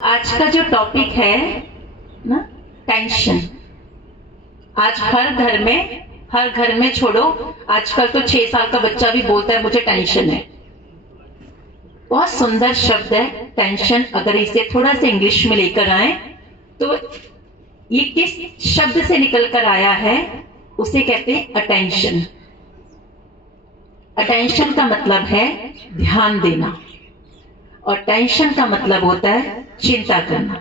आज का जो टॉपिक है ना, टेंशन। आज हर घर में छोड़ो, आजकल तो 6 साल का बच्चा भी बोलता है मुझे टेंशन है। बहुत सुंदर शब्द है टेंशन। अगर इसे थोड़ा सा इंग्लिश में लेकर आए तो ये किस शब्द से निकल कर आया है, उसे कहते हैं अटेंशन। अटेंशन का मतलब है ध्यान देना और टेंशन का मतलब होता है चिंता करना।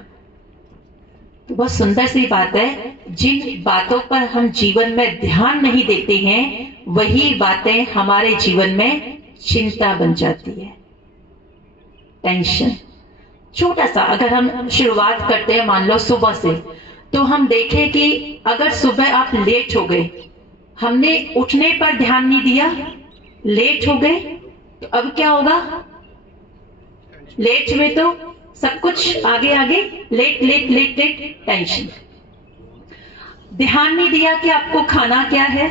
तो बहुत सुंदर सी बात है, जिन बातों पर हम जीवन में ध्यान नहीं देते हैं वही बातें हमारे जीवन में चिंता बन जाती है। टेंशन छोटा सा अगर हम शुरुआत करते हैं, मान लो सुबह से, तो हम देखें कि अगर सुबह आप लेट हो गए, हमने उठने पर ध्यान नहीं दिया, लेट हो गए, तो अब क्या होगा? लेट में तो सब कुछ आगे आगे, late late late late, tension. ध्यान नहीं दिया कि आपको खाना क्या है,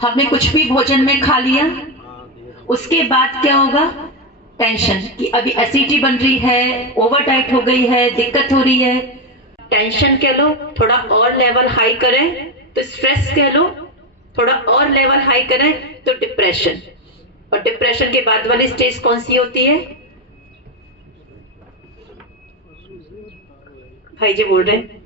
हमने कुछ भी भोजन में खा लिया, उसके बाद क्या होगा? टेंशन कि अभी एसिडिटी बन रही है, ओवर डाइट हो गई है, दिक्कत हो रही है। टेंशन कह लो, थोड़ा और लेवल हाई करें तो स्ट्रेस कह लो, थोड़ा और लेवल हाई करें तो डिप्रेशन। और डिप्रेशन के बाद वाली स्टेज कौन सी होती है? भाई जी बोल रहे हैं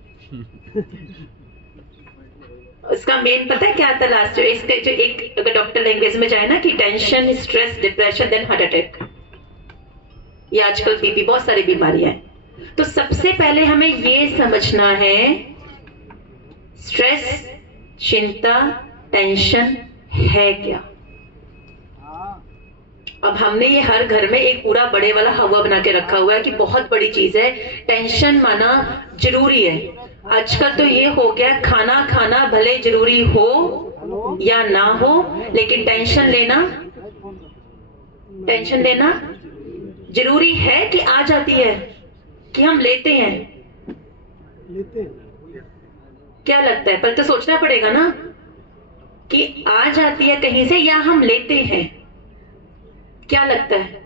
उसका मेन पता है क्या आता है लास्ट? इसका जो एक अगर डॉक्टर लैंग्वेज में जाए ना कि tension, stress, depression, then heart attack. ये आजकल बीपी, बहुत सारी बीमारियां हैं। तो सबसे पहले हमें ये समझना है स्ट्रेस, चिंता, टेंशन है क्या। अब हमने ये हर घर में एक पूरा बड़े वाला हवा बना के रखा हुआ है कि बहुत बड़ी चीज है, टेंशन माना जरूरी है। आजकल तो ये हो गया, खाना खाना भले जरूरी हो या ना हो, लेकिन टेंशन लेना जरूरी है कि आ जाती है कि हम लेते हैं। क्या लगता है? पहले तो सोचना पड़ेगा ना कि आ जाती है कहीं से या हम लेते हैं। क्या लगता है?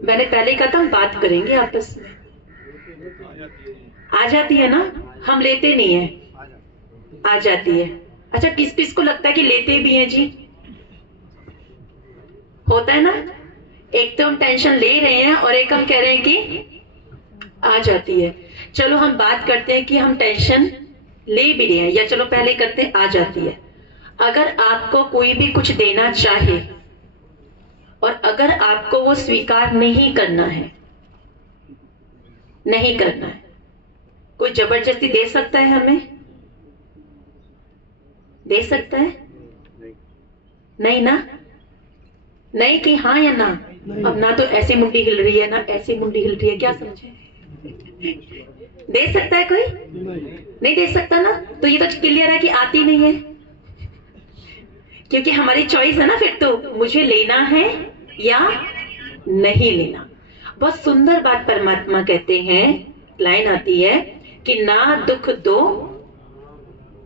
मैंने पहले कहा था हम बात करेंगे आपस में। आ जाती है ना, हम लेते नहीं है, आ जाती है। अच्छा, किस किस को लगता है कि लेते भी हैं जी? होता है ना, एक तो हम टेंशन ले रहे हैं और एक हम कह रहे हैं कि आ जाती है। चलो हम बात करते हैं कि हम टेंशन ले भी रहे हैं, या चलो पहले करते हैं आ जाती है। अगर आपको कोई भी कुछ देना चाहे और अगर आपको वो स्वीकार नहीं करना है, कोई जबरदस्ती दे सकता है हमें? दे सकता है? नहीं ना, नहीं कि हाँ या ना। अब ना तो ऐसे मुंडी हिल रही है ना ऐसे मुंडी हिल रही है, क्या समझे? दे सकता है कोई? नहीं दे सकता ना। तो ये तो क्लियर है कि आती नहीं है, क्योंकि हमारी चॉइस है ना। फिर तो मुझे लेना है या नहीं लेना। बहुत सुंदर बात परमात्मा कहते हैं, लाइन आती है कि ना दुख दो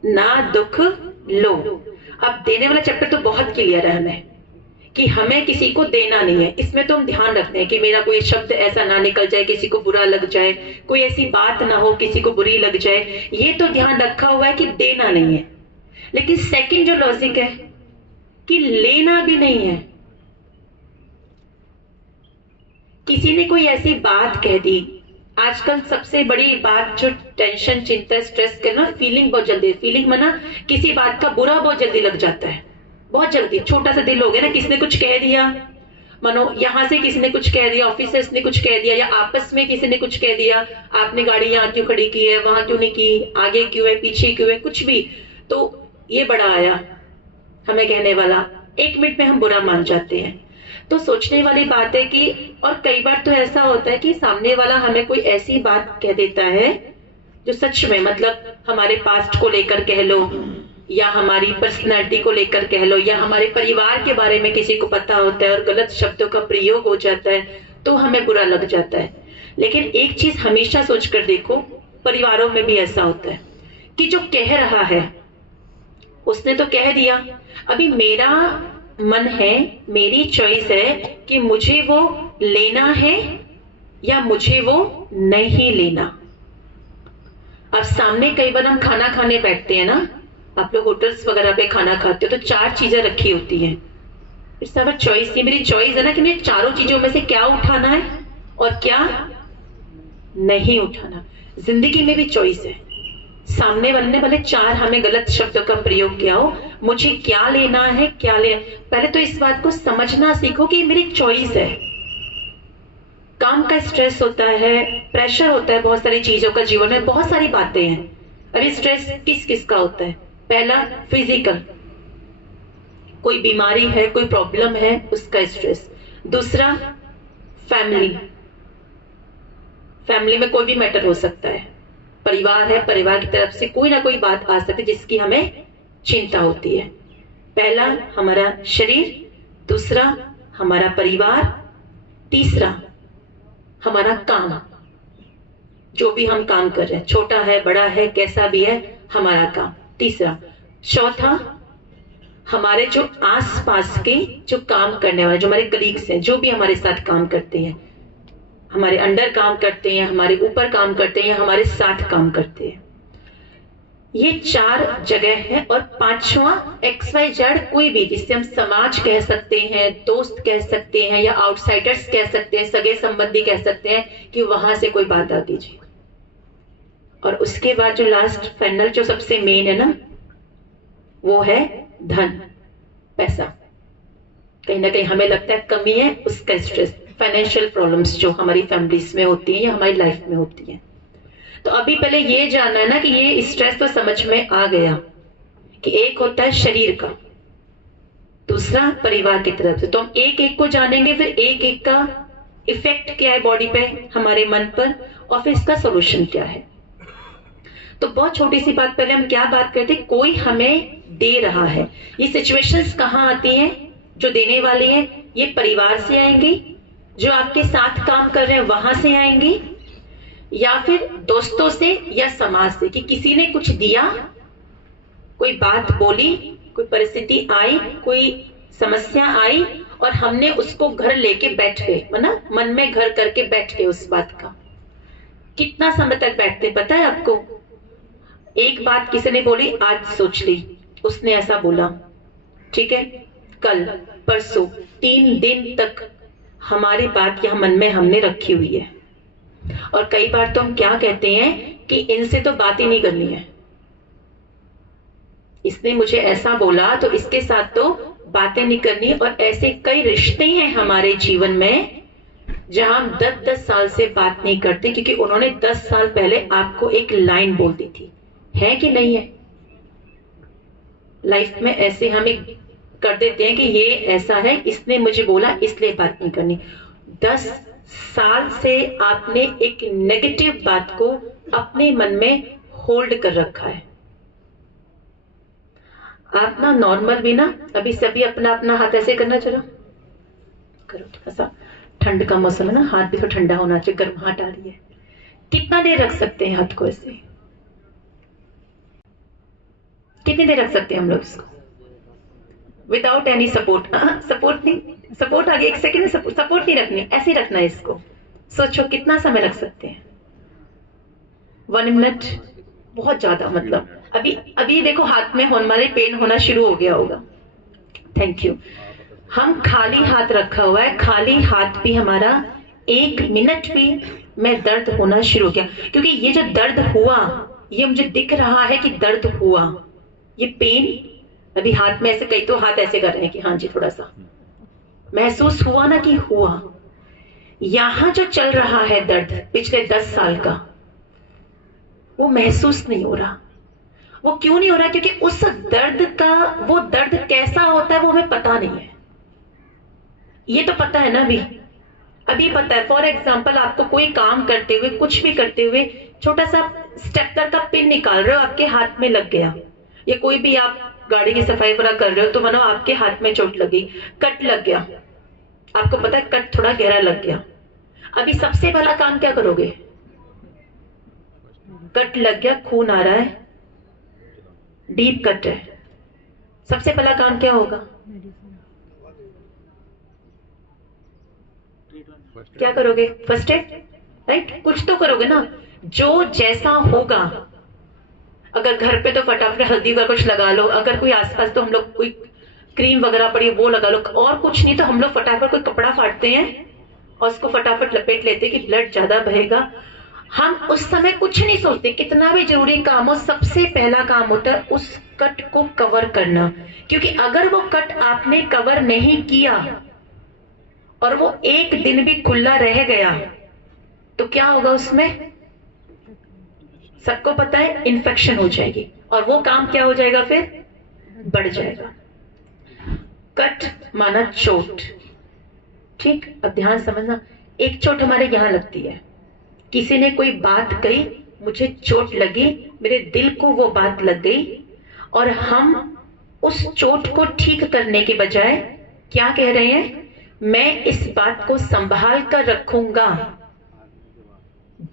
ना दुख लो। अब देने वाला चैप्टर तो बहुत क्लियर है हमें कि हमें किसी को देना नहीं है। इसमें तो हम ध्यान रखते हैं कि मेरा कोई शब्द ऐसा ना निकल जाए किसी को बुरा लग जाए, कोई ऐसी बात ना हो किसी को बुरी लग जाए, ये तो ध्यान रखा हुआ है कि देना नहीं है। लेकिन सेकंड जो लॉजिक है कि लेना भी नहीं है। किसी ने कोई ऐसी बात कह दी, आजकल सबसे बड़ी बात जो टेंशन, चिंता, स्ट्रेस करना, फीलिंग बहुत जल्दी, फीलिंग माना किसी बात का बुरा बहुत जल्दी लग जाता है, बहुत जल्दी। छोटा सा दिल हो गया ना, किसी ने कुछ कह दिया, मानो यहां से किसी ने कुछ कह दिया, ऑफिस से इसने कुछ कह दिया, या आपस में किसी ने कुछ कह दिया, आपने गाड़ी यहाँ क्यों खड़ी की है, वहां क्यों नहीं की, आगे क्यों है, पीछे क्यों है, कुछ भी। तो ये बड़ा आया हमें कहने वाला, 1 मिनट में हम बुरा मान जाते हैं। तो सोचने वाली बात है कि, और कई बार तो ऐसा होता है कि सामने वाला हमें कोई ऐसी बात कह देता है जो सच में, मतलब हमारे पास्ट को लेकर कह लो, या हमारी पर्सनालिटी को लेकर कह लो, या हमारे परिवार के बारे में किसी को पता होता है और गलत शब्दों का प्रयोग हो जाता है तो हमें बुरा लग जाता है। लेकिन एक चीज हमेशा सोचकर देखो, परिवारों में भी ऐसा होता है कि जो कह रहा है उसने तो कह दिया, अभी मेरा मन है, मेरी चॉइस है कि मुझे वो लेना है या मुझे वो नहीं लेना। अब सामने कई बार हम खाना खाने बैठते हैं ना, आप लोग होटल्स वगैरह पे खाना खाते हो तो 4 चीजें रखी होती हैं। इट्स अवर चॉइस, ये मेरी चॉइस है ना कि मुझे चारों चीजों में से क्या उठाना है और क्या नहीं उठाना। जिंदगी में भी चॉइस है। सामने वाले ने भले 4 हमें गलत शब्दों का प्रयोग किया हो, मुझे क्या लेना है क्या ले, पहले तो इस बात को समझना सीखो कि मेरी चॉइस है। काम का स्ट्रेस होता है, प्रेशर होता है बहुत सारी चीजों का, जीवन में बहुत सारी बातें हैं। अभी स्ट्रेस किस किस का होता है? पहला फिजिकल, कोई बीमारी है, कोई प्रॉब्लम है, उसका स्ट्रेस। दूसरा फैमिली, फैमिली में कोई भी मैटर हो सकता है, परिवार है, परिवार की तरफ से कोई ना कोई बात आ सकती है जिसकी हमें चिंता होती है। पहला हमारा शरीर, दूसरा हमारा परिवार, तीसरा हमारा काम, जो भी हम काम कर रहे हैं, छोटा है बड़ा है कैसा भी है, हमारा काम। तीसरा, चौथा हमारे जो आसपास के जो काम करने वाले, जो हमारे कलीग्स हैं, जो भी हमारे साथ काम करते हैं, हमारे अंडर काम करते हैं, हमारे ऊपर काम करते हैं, हमारे साथ काम करते हैं। ये 4 जगह है। और 5वां XYZ, कोई भी, जिससे हम समाज कह सकते हैं, दोस्त कह सकते हैं, या आउटसाइडर्स कह सकते हैं, सगे संबंधी कह सकते हैं, कि वहां से कोई बात आ कीजिए। और उसके बाद जो लास्ट फाइनल, जो सबसे मेन है ना, वो है धन, पैसा। कहीं ना कहीं हमें लगता है कमी है, उसका स्ट्रेस, फाइनेंशियल प्रॉब्लम्स जो हमारी फैमिलीज में होती है या हमारी लाइफ में होती है। तो अभी पहले ये जानना है ना कि ये स्ट्रेस तो समझ में आ गया कि एक होता है शरीर का, दूसरा परिवार की तरफ से। तो हम एक एक को जानेंगे, फिर एक एक का इफेक्ट क्या है बॉडी पे, हमारे मन पर, और फिर इसका सोल्यूशन क्या है। तो बहुत छोटी सी बात, पहले हम क्या बात करते, कोई हमें दे रहा है। ये सिचुएशंस कहाँ आती हैं? जो देने वाले हैं ये परिवार से आएंगी, जो आपके साथ काम कर रहे हैं वहां से आएंगी, या फिर दोस्तों से या समाज से, कि किसी ने कुछ दिया, कोई बात बोली, कोई परिस्थिति आई, कोई समस्या आई, और हमने उसको घर लेके बैठ गए, ना, मन में घर करके बैठ गए उस बात का। कितना समय तक बैठते पता है आपको? एक बात किसी ने बोली, आज सोच ली, उसने ऐसा बोला, ठीक है, कल परसों 3 दिन तक हमारी बात यहां मन में हमने रखी हुई है। और कई बार तो हम क्या कहते हैं कि इनसे तो बात ही नहीं करनी है, इसने मुझे ऐसा बोला तो इसके साथ तो बातें नहीं करनी। और ऐसे कई रिश्ते हैं हमारे जीवन में जहां हम 10-10 साल से बात नहीं करते, क्योंकि उन्होंने 10 साल पहले आपको एक लाइन बोल दी थी। है कि नहीं है? लाइफ में ऐसे हम एक कर देते हैं कि ये ऐसा है, इसने मुझे बोला इसलिए बात नहीं करनी। 10 साल से आपने एक नेगेटिव बात को अपने मन में होल्ड कर रखा है। आप ना नॉर्मल भी ना, अभी सभी अपना अपना हाथ ऐसे करना, चलो करो, थोड़ा सा ठंड का मौसम है ना, हाथ भी तो ठंडा होना चाहिए, गर्म हाथ आ रही है। कितना देर रख सकते हैं हाथ को ऐसे? कितनी देर रख सकते हैं हम लोग इसको विदाउट एनी सपोर्ट? सपोर्ट नहीं, सपोर्ट आगे 1 सेकेंड, सपोर्ट नहीं रखनी, ऐसे ही रखना है इसको। सोचो कितना समय रख सकते हैं? 1 मिनट, बहुत ज्यादा, मतलब अभी देखो हाथ में हमारे पेन होना शुरू हो गया होगा। Thank you. हम खाली हाथ रखा हुआ है, खाली हाथ भी हमारा 1 मिनट भी में दर्द होना शुरू हो गया, क्योंकि ये जो दर्द हुआ, ये मुझे दिख रहा है कि दर्द हुआ, ये पेन अभी हाथ में ऐसे, कई तो हाथ ऐसे कर रहे हैं कि हाँ जी, थोड़ा सा महसूस हुआ ना कि हुआ। यहां जो चल रहा है दर्द पिछले 10 साल का, वो महसूस नहीं हो रहा। वो क्यों नहीं हो रहा? क्योंकि उस दर्द का, वो दर्द कैसा होता है वो हमें पता नहीं है। ये तो पता है ना अभी पता है। फॉर एग्जाम्पल, आपको कोई काम करते हुए, कुछ भी करते हुए, छोटा सा स्टेपलर का पिन निकाल रहे हो, आपके हाथ में लग गया, या कोई भी आप गाड़ी की सफाई वगैरह कर रहे हो तो मानो आपके हाथ में चोट लगी, कट लग गया, आपको पता है कट थोड़ा गहरा लग गया। अभी सबसे पहला काम क्या करोगे? कट लग गया, खून आ रहा है, डीप कट है, सबसे पहला काम क्या होगा? क्या करोगे? First aid. राइट? कुछ तो करोगे ना, जो जैसा होगा। अगर घर पे तो फटाफट हल्दी का कुछ लगा लो, अगर कोई आसपास तो हम लोग कोई क्रीम वगैरह पड़ी वो लगा लो, और कुछ नहीं तो हम लोग फटाफट कोई कपड़ा फाड़ते हैं और उसको फटाफट लपेट लेते हैं कि ब्लड ज्यादा बहेगा। हम उस समय कुछ नहीं सोचते, कितना भी जरूरी काम हो, सबसे पहला काम होता है उस कट को कवर करना। क्योंकि अगर वो कट आपने कवर नहीं किया और वो एक दिन भी खुला रह गया तो क्या होगा उसमें? सबको पता है, इन्फेक्शन हो जाएगी और वो काम क्या हो जाएगा? फिर बढ़ जाएगा। कट माना चोट, ठीक? अब ध्यान समझना, एक चोट हमारे यहां लगती है, किसी ने कोई बात कही, मुझे चोट लगी, मेरे दिल को वो बात लग गई, और हम उस चोट को ठीक करने के बजाय क्या कह रहे हैं? मैं इस बात को संभाल कर रखूंगा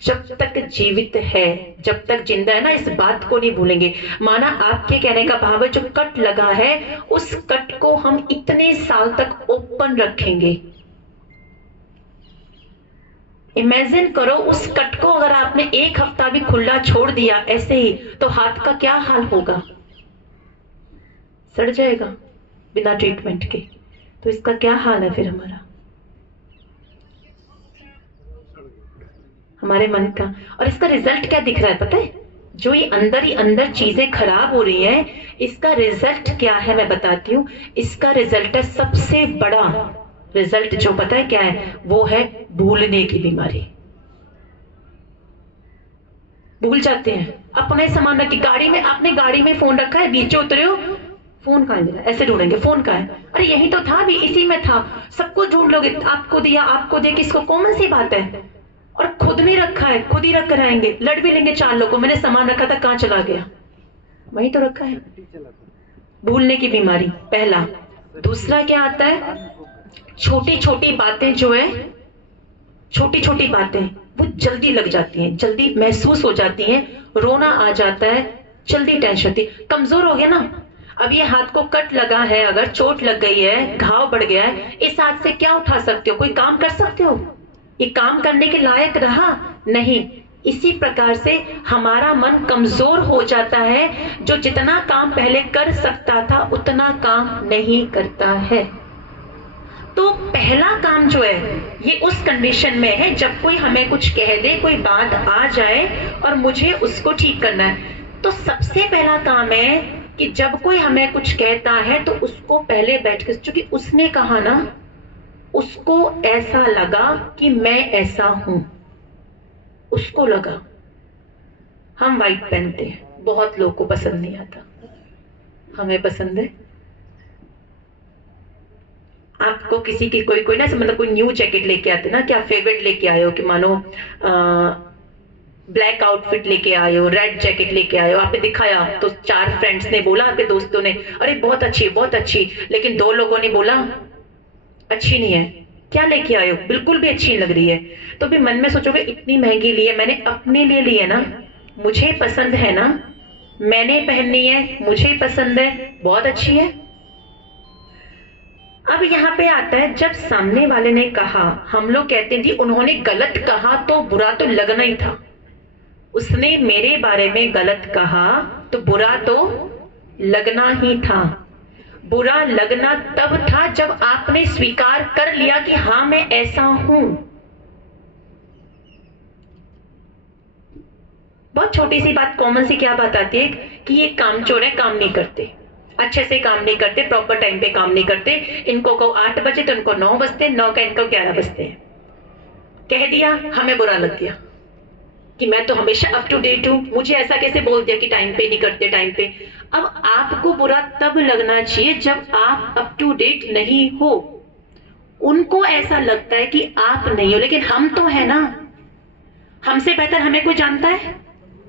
जब तक जीवित है, जब तक जिंदा है ना, इस बात को नहीं भूलेंगे। माना आपके कहने का भाव है जो कट लगा है उस कट को हम इतने साल तक ओपन रखेंगे। इमेजिन करो उस कट को अगर आपने एक हफ्ता भी खुला छोड़ दिया ऐसे ही, तो हाथ का क्या हाल होगा? सड़ जाएगा बिना ट्रीटमेंट के। तो इसका क्या हाल है फिर हमारे मन का? और इसका रिजल्ट क्या दिख रहा है पता है? जो ये अंदर ही अंदर चीजें खराब हो रही हैं, इसका रिजल्ट क्या है मैं बताती हूँ। इसका रिजल्ट है, सबसे बड़ा रिजल्ट जो पता है क्या है? वो है भूलने की बीमारी। भूल जाते हैं अपने सामान रख के, गाड़ी में, आपने गाड़ी में फोन रखा है, नीचे उतरे हो, फोन कहाँ है? ऐसे ढूंढेंगे फोन कहाँ है? अरे यही तो था, भी इसी में था। सबको ढूंढ लोगे, आपको दिया, आपको दे, किसको? कॉमन सी बात है। और खुद नहीं रखा है, खुद ही रख कर आएंगे, लड़ भी लेंगे चार लोगों, मैंने सामान रखा था, कहाँ चला गया? वही तो रखा है। भूलने की बीमारी पहला। दूसरा क्या आता है? छोटी छोटी बातें जो है, छोटी छोटी बातें वो जल्दी लग जाती हैं, जल्दी महसूस हो जाती हैं, रोना आ जाता है, जल्दी टेंशन होती। कमजोर हो गया ना, अब ये हाथ को कट लगा है, अगर चोट लग गई है, घाव बढ़ गया है, इस हाथ से क्या उठा सकते हो? कोई काम कर सकते हो? ये काम करने के लायक रहा नहीं। इसी प्रकार से हमारा मन कमजोर हो जाता है, जो जितना काम पहले कर सकता था उतना काम नहीं करता है। तो पहला काम जो है ये उस कंडीशन में है जब कोई हमें कुछ कह दे, कोई बात आ जाए और मुझे उसको ठीक करना है। तो सबसे पहला काम है कि जब कोई हमें कुछ कहता है तो उसको पहले बैठ के, चूंकि उसने कहा ना, उसको ऐसा लगा कि मैं ऐसा हूं, उसको लगा। हम व्हाइट पहनते हैं, बहुत लोगों को पसंद नहीं आता, हमें पसंद है। आपको किसी की कोई ना, मतलब कोई न्यू जैकेट लेके आते ना, क्या फेवरेट लेके आए हो, कि मानो ब्लैक आउटफिट लेके आए हो, रेड जैकेट लेके आए हो, आपने दिखाया तो चार फ्रेंड्स ने बोला, आपके दोस्तों ने, अरे बहुत अच्छी बहुत अच्छी, लेकिन दो लोगों ने बोला अच्छी नहीं है। क्या लेके आए हो? बिल्कुल भी अच्छी नहीं लग रही है। तो भी मन में सोचोगे इतनी महंगी ली है, मैंने अपने लिए ली है ना, मुझे पसंद है ना, मैंने पहननी है, मुझे पसंद है, बहुत अच्छी है। अब यहाँ पे आता है, जब सामने वाले ने कहा, हम लोग कहते हैं उन्होंने गलत कहा तो बुरा तो लगना ही था, उसने मेरे बारे में गलत कहा तो बुरा तो लगना ही था। बुरा लगना तब था जब आपने स्वीकार कर लिया कि हाँ मैं ऐसा हूं। बहुत छोटी सी बात, कॉमन सी क्या बात आती है कि ये कामचोर है, काम नहीं करते, अच्छे से काम नहीं करते, प्रॉपर टाइम पे काम नहीं करते, इनको कहो 8 बजे तो इनको 9 बजते, 9 का इनको 11 बजते हैं। कह दिया, हमें बुरा लग गया कि मैं तो हमेशा अप टू डेट हूं, मुझे ऐसा कैसे बोल दिया कि टाइम पे नहीं करते, टाइम पे। अब आपको बुरा तब लगना चाहिए जब आप अप टू डेट नहीं हो। उनको ऐसा लगता है कि आप नहीं हो, लेकिन हम तो है ना, हमसे बेहतर हमें कोई जानता है?